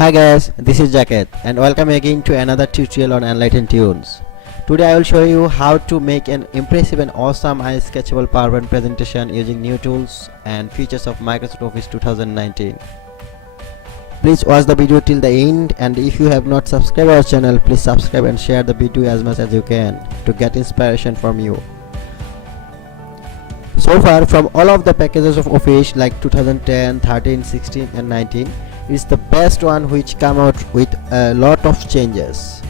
Hi guys, this is Jacket and welcome again to another tutorial on Enlighten tunes. Today I will show you how to make an impressive and awesome eye-sketchable PowerPoint presentation using new tools and features of Microsoft Office 2019. Please watch the video till the end, and if you have not subscribed our channel, please subscribe and share the video as much as you can to get inspiration from you. So far, from all of the packages of Office like 2010, 13, 16 and 19, is the best one which come out with a lot of changes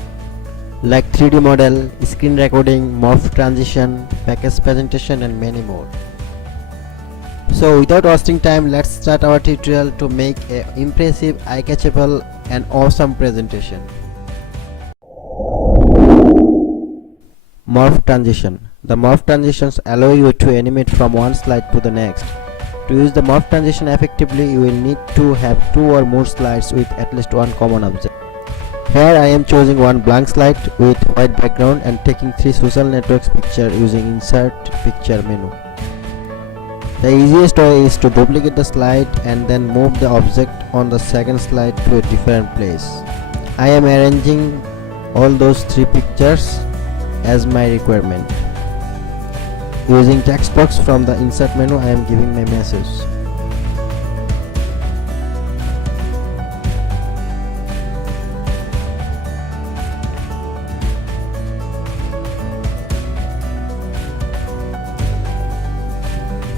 like 3D model, screen recording, morph transition, package presentation and many more. So without wasting time, let's start our tutorial to make an impressive, eye-catchable and awesome presentation. Morph transition. The morph transitions allow you to animate from one slide to the next. To use the morph transition effectively, you will need to have two or more slides with at least one common object. Here I am choosing one blank slide with white background and taking three social networks picture using insert picture menu. The easiest way is to duplicate the slide and then move the object on the second slide to a different place. I am arranging all those three pictures as my requirement. Using text box from the insert menu, I am giving my message.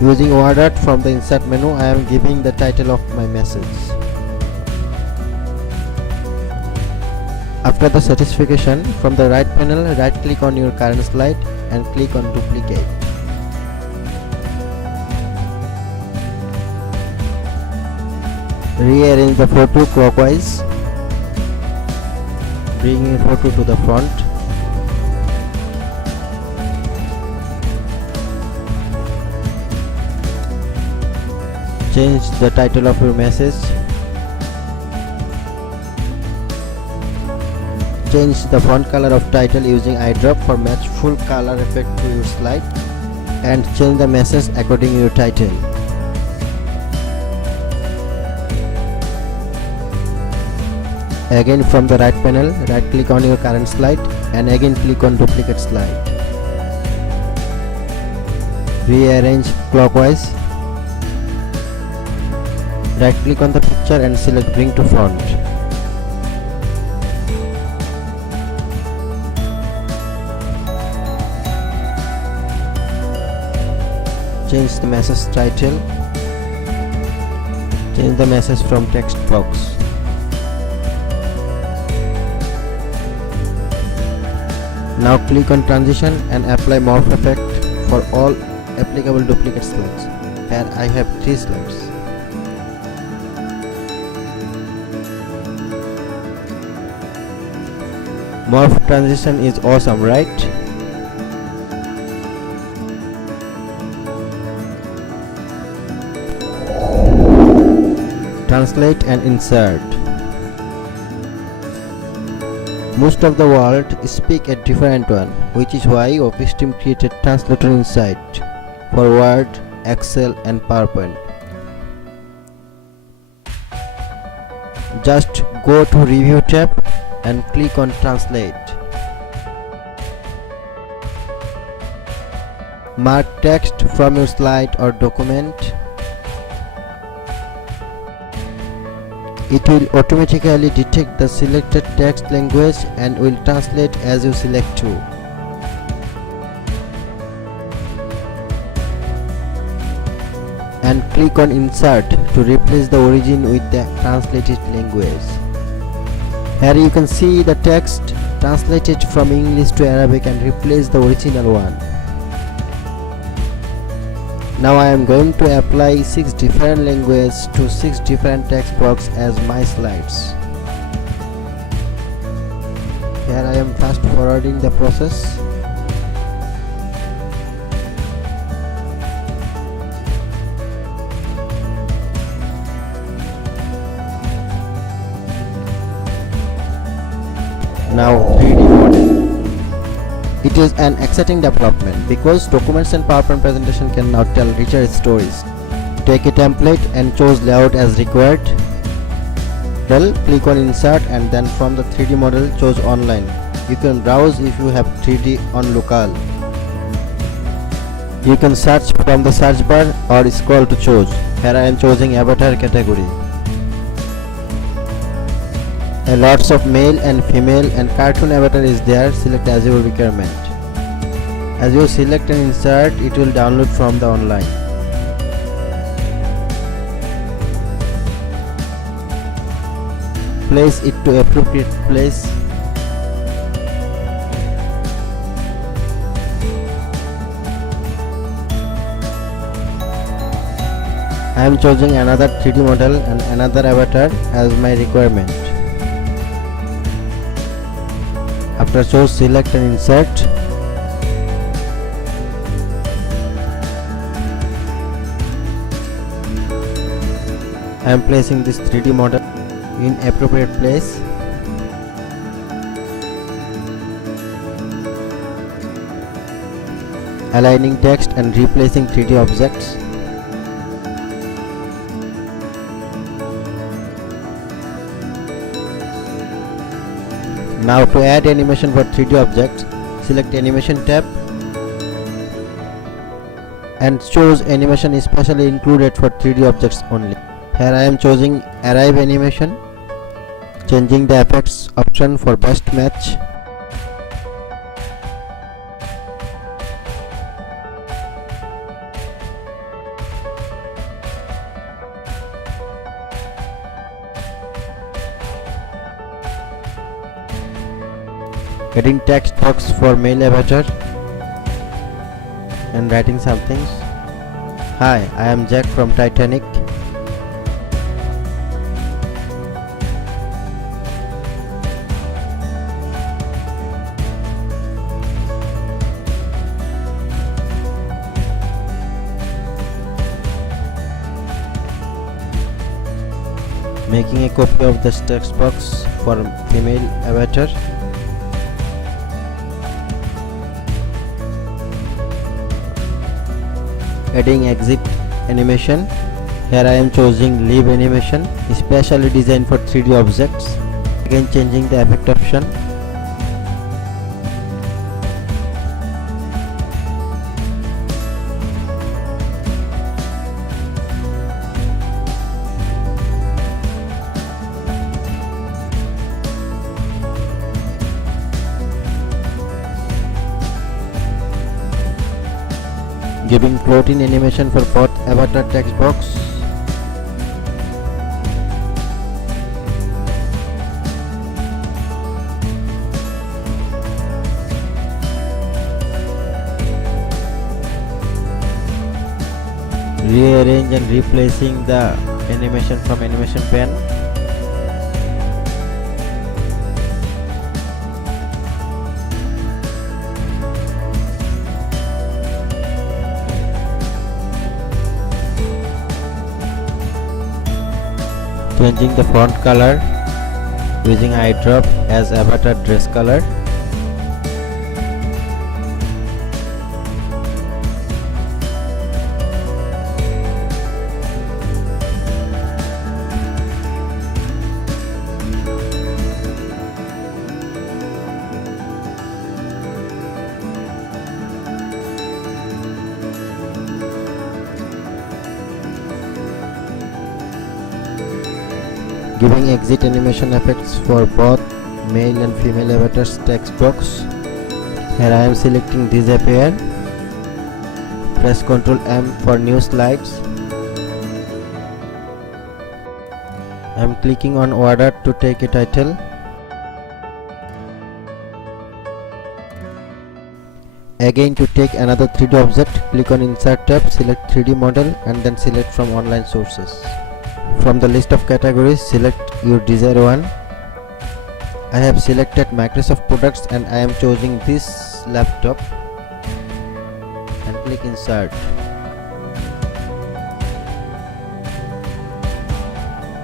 Using word art from the insert menu, I am giving the title of my message. After the certification, from the right panel, right click on your current slide and click on duplicate. Rearrange the photo clockwise, bringing the photo to the front. Change the title of your message. Change the font color of title using eyedrop for match full color effect to your slide, and change the message according to your title. Again, from the right panel, right click on your current slide and again click on duplicate slide. Rearrange clockwise. Right click on the picture and select bring to front. Change the message title. Change the message from text box. Now click on transition and apply morph effect for all applicable duplicate slides. Here I have 3 slides. Morph transition is awesome, right? Translate and insert. Most of the world speak a different one, which is why Office team created translator inside for Word, Excel and PowerPoint. Just go to Review tab and click on Translate. Mark text from your slide or document. It will automatically detect the selected text language and will translate as you select to. And click on Insert to replace the origin with the translated language. Here you can see the text translated from English to Arabic and replace the original one. Now I am going to apply 6 different languages to 6 different text box as my slides. Here I am fast forwarding the process. Now 3D model. It is an exciting development because documents and PowerPoint presentation can now tell richer stories. Take a template and choose layout as required. model, click on insert and then from the 3D model choose online. You can browse if you have 3D on local. You can search from the search bar or scroll to choose. Here I am choosing avatar category. Lots of male and female and cartoon avatar is there. Select as your requirement. As you select and insert, it will download from the online. Place it to appropriate place. I am choosing another 3D model and another avatar as my requirement. After choose, select and insert. I am placing this 3D model in appropriate place. Aligning text and replacing 3D objects. Now to add animation for 3D objects, select animation tab and choose animation especially included for 3D objects only. Here I am choosing arrive animation, changing the effects option for best match. Adding text box for male avatar and writing something. Hi, I am Jack from Titanic. Making a copy of this text box for female avatar. Adding exit animation. Here I am choosing leave animation, especially designed for 3D objects. Again changing the effect option. Giving floating animation for both avatar text box. Rearrange and replacing the animation from animation pen. Changing the font color using eyedrop as avatar dress color. Giving exit animation effects for both male and female avatars text box. Here I am selecting disappear. Press Ctrl M for new slides. I am clicking on order to take a title. Again to take another 3D object, click on insert tab, select 3D model and then select from online sources. From the list of categories, select your desired one. I have selected Microsoft products and I am choosing this laptop and click insert.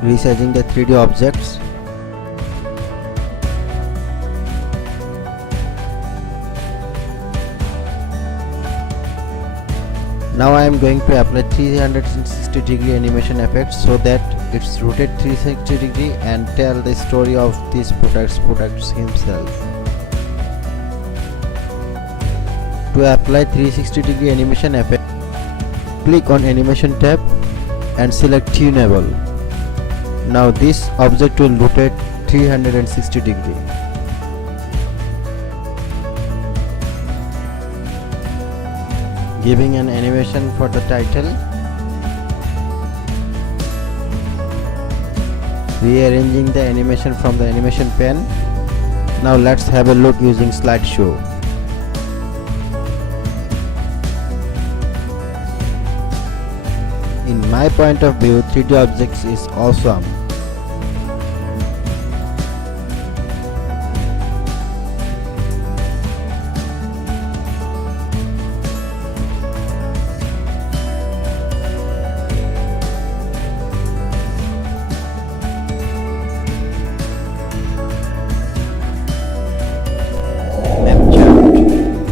Resizing the 3D objects. Now I am going to apply 360 degree animation effect so that it's rotate 360 degree and tell the story of this products himself. To apply 360 degree animation effect, click on animation tab and select tunable. Now this object will rotate 360 degree. Giving an animation for the title. Rearranging the animation from the animation pane. Now let's have a look using slideshow. In my point of view, 3D objects is awesome.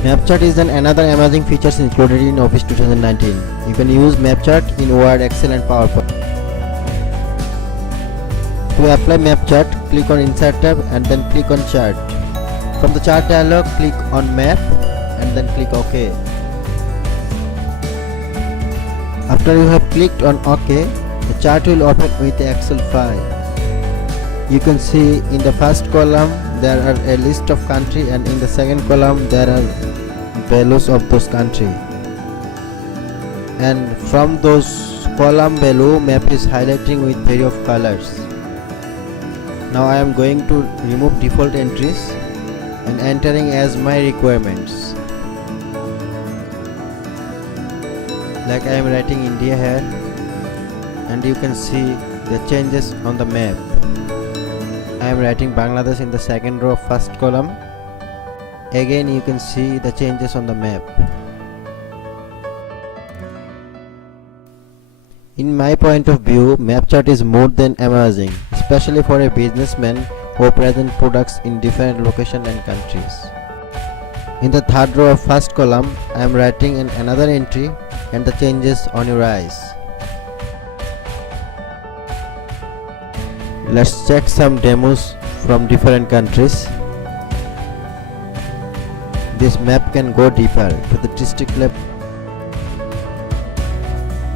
Map chart is another amazing features included in Office 2019. You can use map chart in Word, Excel and PowerPoint. To apply map chart, click on Insert tab and then click on Chart. From the Chart dialog, click on Map and then click OK. After you have clicked on OK, the chart will open with the Excel file. You can see in the first column there are a list of country and in the second column there are values of those country, and from those column value map is highlighting with various colors. Now I am going to remove default entries and entering as my requirements. Like I am writing India here, and you can see the changes on the map. I am writing Bangladesh in the second row, first column. Again you can see the changes on the map. In my point of view, map chart is more than amazing, especially for a businessman who present products in different locations and countries. In the third row of first column, I am writing another entry and the changes on your eyes. Let's check some demos from different countries. This map can go deeper to the district level.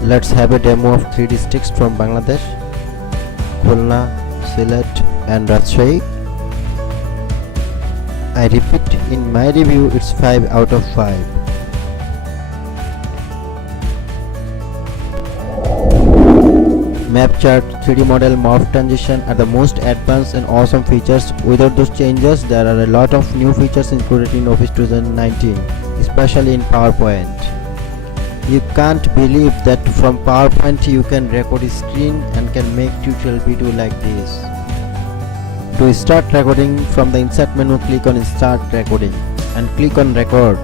Let's have a demo of 3 districts from Bangladesh: Khulna, Sylhet and Rajshahi. I repeat, in my review it's 5 out of 5. Map chart, 3D model, morph transition are the most advanced and awesome features. Without those changes, there are a lot of new features included in Office 2019, especially in PowerPoint. You can't believe that from PowerPoint you can record a screen and can make tutorial video like this. To start recording, from the Insert menu, click on Start Recording and click on Record.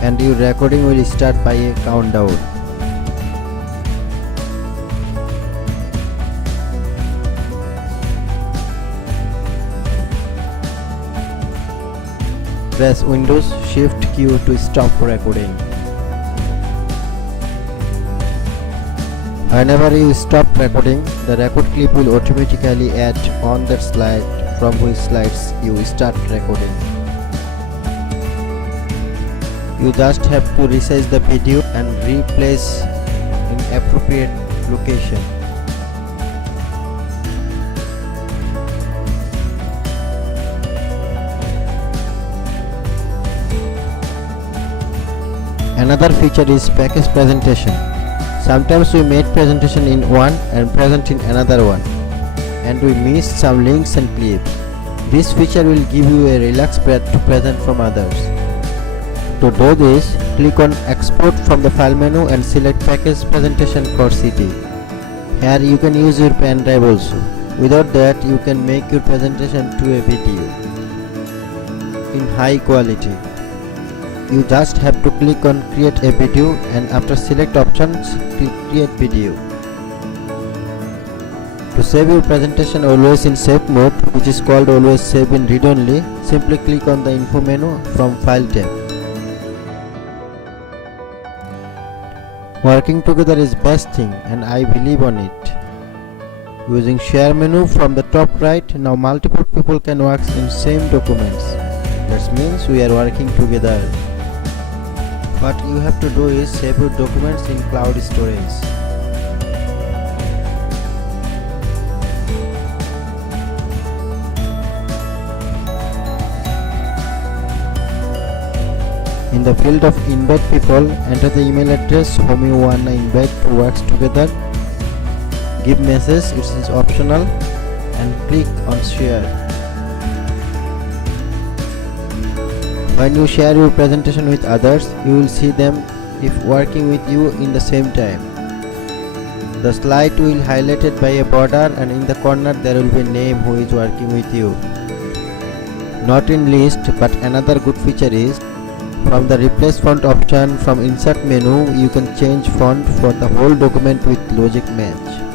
And your recording will start by a countdown. Press Windows Shift Q to stop recording. Whenever you stop recording, the record clip will automatically add on that slide from which slides you start recording. You just have to resize the video and replace in appropriate location. Another feature is package presentation. Sometimes we made presentation in one and present in another one, and we missed some links and clips. This feature will give you a relaxed breath to present from others. To do this, click on Export from the File menu and select Package Presentation for CD. Here you can use your pen drive also. Without that, you can make your presentation to a video in high quality. You just have to click on Create a Video and after select options, click Create Video. To save your presentation always in Save mode, which is called Always Save in Read Only, simply click on the Info menu from File tab. Working together is best thing and I believe on it. Using share menu from the top right, now multiple people can work in same documents. That means we are working together. What you have to do is save your documents in cloud storage. In the field of invite people, enter the email address whom you wanna invite to work together. Give message, it is optional, and click on share. When you share your presentation with others, you will see them if working with you in the same time. The slide will be highlighted by a border and in the corner there will be a name who is working with you. Not in list, but another good feature is from the replace font option from insert menu you can change font for the whole document with logic match.